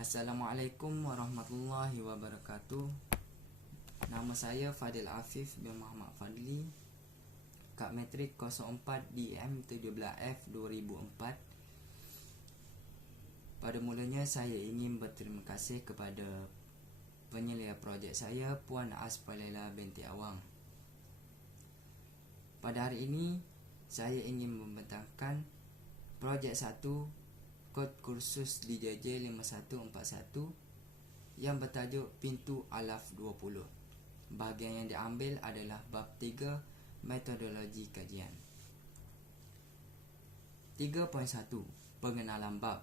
Assalamualaikum warahmatullahi wabarakatuh. Nama saya Fadil Afif bin Muhammad Fadli, Kad Matrik 04 DM17F 2004. Pada mulanya saya ingin berterima kasih kepada penyelia projek saya, Puan Aspalela binti Awang. Pada hari ini saya ingin membentangkan projek 1 kod kursus DJJ 5141 yang bertajuk Pintu Alaf 20. Bahagian yang diambil adalah bab 3, metodologi kajian. 3.1 Pengenalan bab.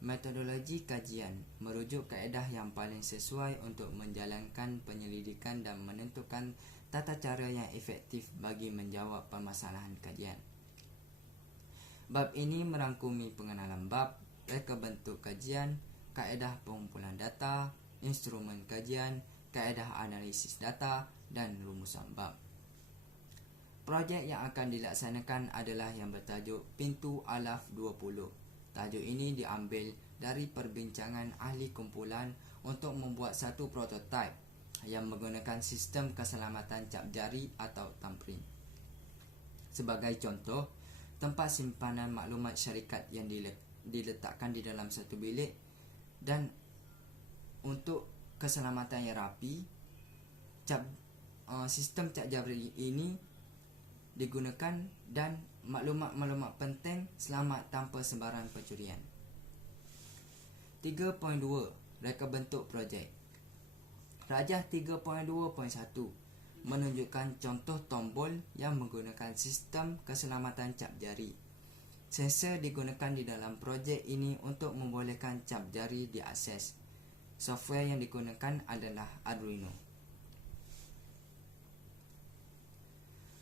Metodologi kajian merujuk kaedah yang paling sesuai untuk menjalankan penyelidikan dan menentukan tata cara yang efektif bagi menjawab permasalahan kajian. Bab ini merangkumi pengenalan bab, reka bentuk kajian, kaedah pengumpulan data, instrumen kajian, kaedah analisis data, dan rumusan bab. Projek yang akan dilaksanakan adalah yang bertajuk Pintu Alaf 20. Tajuk ini diambil dari perbincangan ahli kumpulan untuk membuat satu prototipe yang menggunakan sistem keselamatan cap jari atau thumbprint. Sebagai contoh, tempat simpanan maklumat syarikat yang diletakkan di dalam satu bilik, dan untuk keselamatan yang rapi, sistem cap jari ini digunakan dan maklumat-maklumat penting selamat tanpa sebarang pencurian. 3.2 Reka bentuk projek. Rajah 3.2.1 menunjukkan contoh tombol yang menggunakan sistem keselamatan cap jari. Sensor digunakan di dalam projek ini untuk membolehkan cap jari diakses. Software yang digunakan adalah Arduino.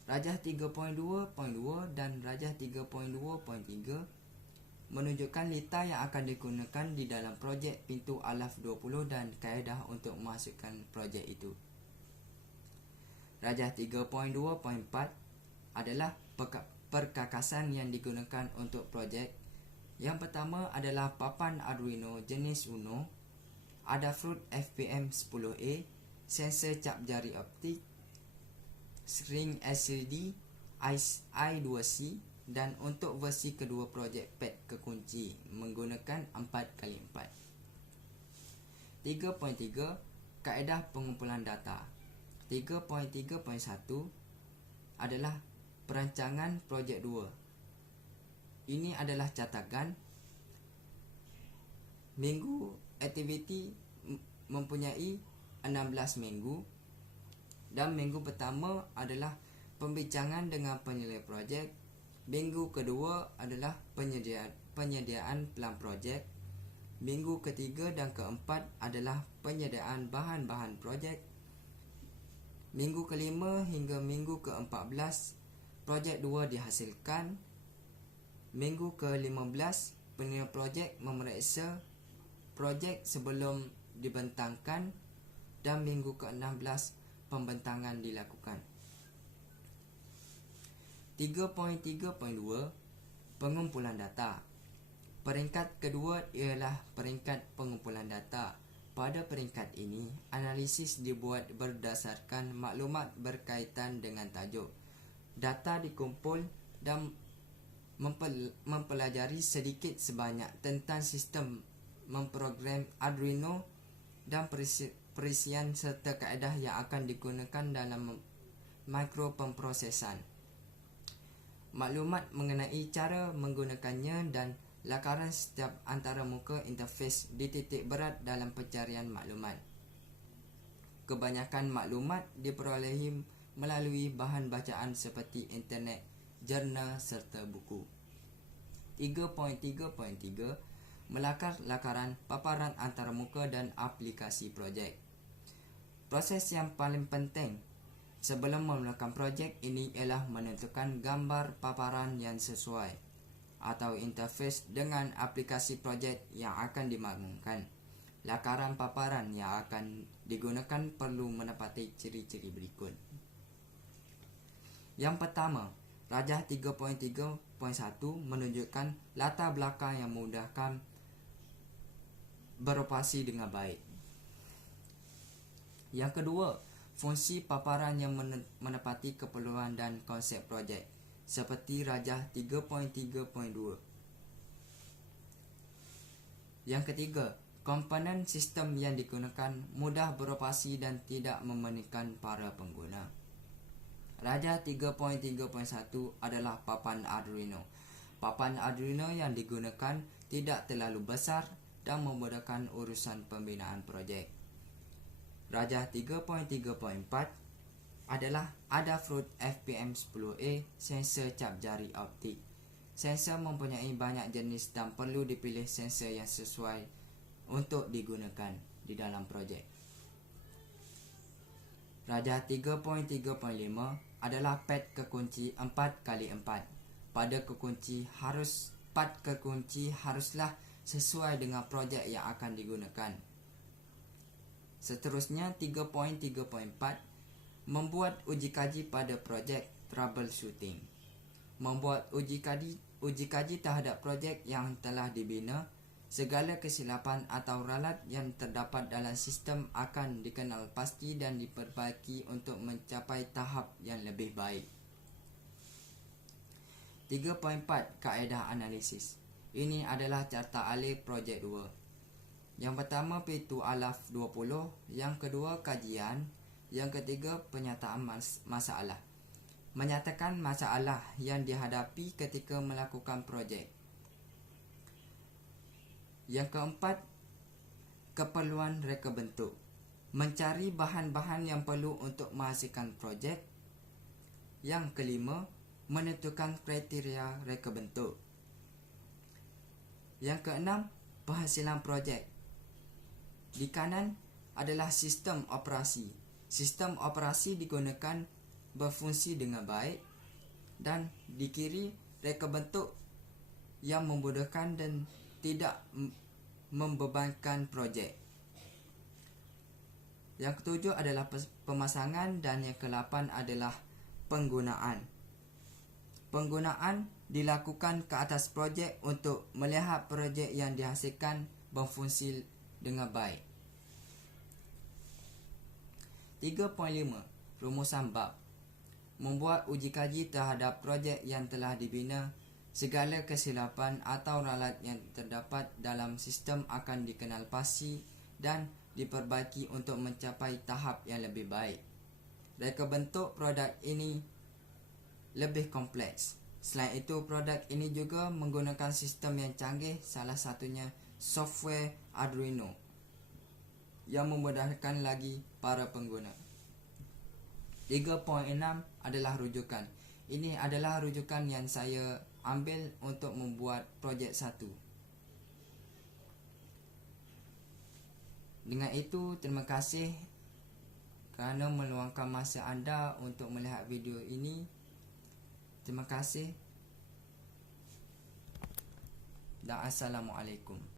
Rajah 3.2.2 dan Rajah 3.2.3 menunjukkan litar yang akan digunakan di dalam projek Pintu Alaf 20 dan kaedah untuk memasukkan projek itu. Rajah 3.2.4 adalah perkakasan yang digunakan untuk projek. Yang pertama adalah papan Arduino jenis Uno, Adafruit FPM10A, sensor cap jari optik, string LCD I2C, dan untuk versi kedua projek pad kekunci menggunakan 4x4. 3.3 Kaedah pengumpulan data. 3.3.1 adalah perancangan projek 2. Ini adalah catakan. Minggu aktiviti mempunyai 16 minggu, dan minggu pertama adalah pembincangan dengan penilai projek. Minggu kedua adalah penyediaan plan projek. Minggu ketiga dan keempat adalah penyediaan bahan-bahan projek. Minggu kelima hingga minggu ke-14 projek 2 dihasilkan. Minggu ke-15 penilai projek memeriksa projek sebelum dibentangkan, dan minggu ke-16 pembentangan dilakukan. 3.3.2 Pengumpulan data. Peringkat kedua ialah peringkat pengumpulan data. Pada peringkat ini, analisis dibuat berdasarkan maklumat berkaitan dengan tajuk. Data dikumpul dan mempelajari sedikit sebanyak tentang sistem memprogram Arduino dan perisian serta kaedah yang akan digunakan dalam mikropemprosesan. Maklumat mengenai cara menggunakannya dan lakaran setiap antaramuka interface dititik berat dalam pencarian maklumat. Kebanyakan maklumat diperolehi melalui bahan bacaan seperti internet, jurnal serta buku. 3.3.3 Melakar lakaran paparan antaramuka dan aplikasi projek. Proses yang paling penting sebelum memulakan projek ini ialah menentukan gambar paparan yang sesuai atau interface dengan aplikasi projek yang akan dimaklumkan. Lakaran paparan yang akan digunakan perlu menepati ciri-ciri berikut. Yang pertama, Rajah 3.3.1 menunjukkan latar belakang yang memudahkan beroperasi dengan baik. Yang kedua, fungsi paparan yang menepati keperluan dan konsep projek seperti Rajah 3.3.2. Yang ketiga, komponen sistem yang digunakan mudah beroperasi dan tidak memeningkan para pengguna. Rajah 3.3.1 adalah papan Arduino. Papan Arduino yang digunakan tidak terlalu besar dan memudahkan urusan pembinaan projek. Rajah 3.3.4 adalah Adafruit FPM10A sensor cap jari optik. Sensor mempunyai banyak jenis dan perlu dipilih sensor yang sesuai untuk digunakan di dalam projek. Rajah 3.3.5 adalah pad kekunci 4x4. Pada kekunci pad kekunci haruslah sesuai dengan projek yang akan digunakan. Seterusnya 3.3.4 membuat uji kaji pada projek troubleshooting. Membuat uji kaji terhadap projek yang telah dibina. Segala kesilapan atau ralat yang terdapat dalam sistem akan dikenal pasti dan diperbaiki untuk mencapai tahap yang lebih baik. 3.4 Kaedah analisis. Ini adalah carta alih projek 2. Yang pertama P2 alaf 20, yang kedua kajian, yang ketiga penyataan masalah. Menyatakan masalah yang dihadapi ketika melakukan projek. Yang keempat, keperluan reka bentuk. Mencari bahan-bahan yang perlu untuk menghasilkan projek. Yang kelima, menentukan kriteria reka bentuk. Yang keenam, penghasilan projek. Di kanan adalah sistem operasi. Sistem operasi digunakan berfungsi dengan baik, dan di kiri reka bentuk yang memudahkan dan tidak membebankan projek. Yang ketujuh adalah pemasangan dan yang ke-8 adalah penggunaan. Penggunaan dilakukan ke atas projek untuk melihat projek yang dihasilkan berfungsi dengan baik. 3.5 Rumusan bab. Membuat uji kaji terhadap projek yang telah dibina. Segala kesilapan atau ralat yang terdapat dalam sistem akan dikenal pasti dan diperbaiki untuk mencapai tahap yang lebih baik. Reka bentuk produk ini lebih kompleks. Selain itu, produk ini juga menggunakan sistem yang canggih, salah satunya software Arduino, yang memudahkan lagi para pengguna. 3.6 adalah rujukan. Ini adalah rujukan yang saya ambil untuk membuat projek 1. Dengan itu, terima kasih kerana meluangkan masa anda untuk melihat video ini. Terima kasih dan Assalamualaikum.